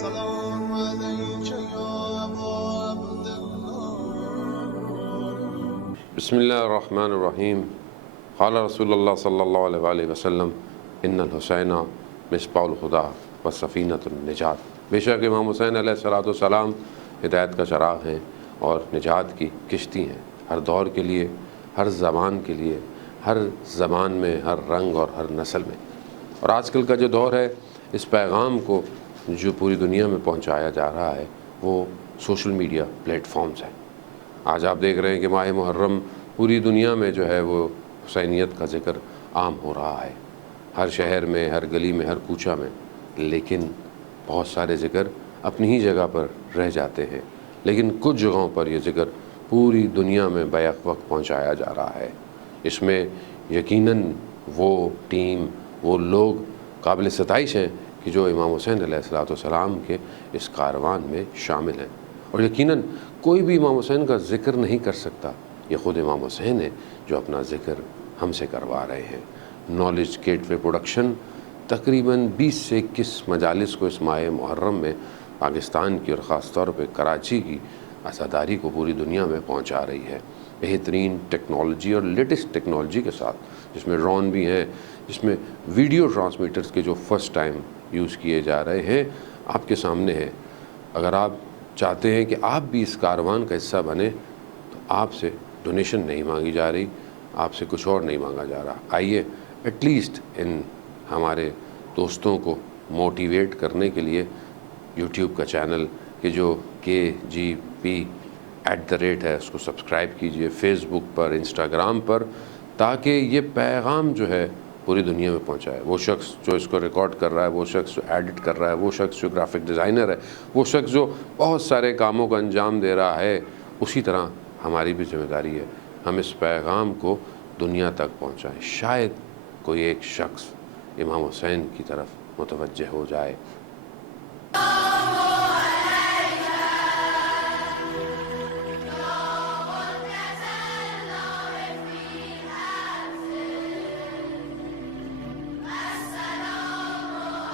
السلام عليك يا أبا عبد الله. بسم اللہ الرحمن الرحیم. قال رسول اللہ صلی اللہ علیہ وآلہ وسلم ان الحسین مصباح الہدیٰ و سفینۃ النجات. بے شک امام حسین علیہ السلام ہدایت کا چراغ ہیں اور نجات کی کشتی ہیں، ہر دور کے لیے، ہر زبان کے لیے، ہر زبان میں، ہر رنگ اور ہر نسل میں. اور آج کل کا جو دور ہے، اس پیغام کو جو پوری دنیا میں پہنچایا جا رہا ہے وہ سوشل میڈیا پلیٹ فارمز ہیں. آج آپ دیکھ رہے ہیں کہ ماہ محرم پوری دنیا میں جو ہے وہ حسینیت کا ذکر عام ہو رہا ہے، ہر شہر میں، ہر گلی میں، ہر کوچہ میں. لیکن بہت سارے ذکر اپنی ہی جگہ پر رہ جاتے ہیں، لیکن کچھ جگہوں پر یہ ذکر پوری دنیا میں بیک وقت پہنچایا جا رہا ہے. اس میں یقیناً وہ ٹیم، وہ لوگ قابل ستائش ہیں کہ جو امام حسین علیہ السلام کے اس کاروان میں شامل ہیں. اور یقیناً کوئی بھی امام حسین کا ذکر نہیں کر سکتا، یہ خود امام حسین ہے جو اپنا ذکر ہم سے کروا رہے ہیں. نالج گیٹ وے پروڈکشن تقریباً 20 سے 21 مجالس کو اس ماہ محرم میں پاکستان کی اور خاص طور پہ کراچی کی عزاداری کو پوری دنیا میں پہنچا رہی ہے، بہترین ٹیکنالوجی اور لیٹسٹ ٹیکنالوجی کے ساتھ، جس میں ڈرون بھی ہیں، جس میں ویڈیو ٹرانسمیٹرز کے جو فرسٹ ٹائم یوز کیے جا رہے ہیں آپ کے سامنے ہے. اگر آپ چاہتے ہیں کہ آپ بھی اس کاروان کا حصہ بنیں تو آپ سے ڈونیشن نہیں مانگی جا رہی، آپ سے کچھ اور نہیں مانگا جا رہا. آئیے ایٹ لیسٹ ان ہمارے دوستوں کو موٹیویٹ کرنے کے لیے یوٹیوب کا چینل کہ جو KGP@ ہے اس کو سبسکرائب کیجئے، فیس بک پر، انسٹاگرام پر، تاکہ یہ پیغام جو ہے پوری دنیا میں پہنچائے. وہ شخص جو اس کو ریکارڈ کر رہا ہے، وہ شخص جو ایڈٹ کر رہا ہے، وہ شخص جو گرافک ڈیزائنر ہے، وہ شخص جو بہت سارے کاموں کو انجام دے رہا ہے، اسی طرح ہماری بھی ذمہ داری ہے ہم اس پیغام کو دنیا تک پہنچائیں. شاید کوئی ایک شخص امام حسین کی طرف متوجہ ہو جائے.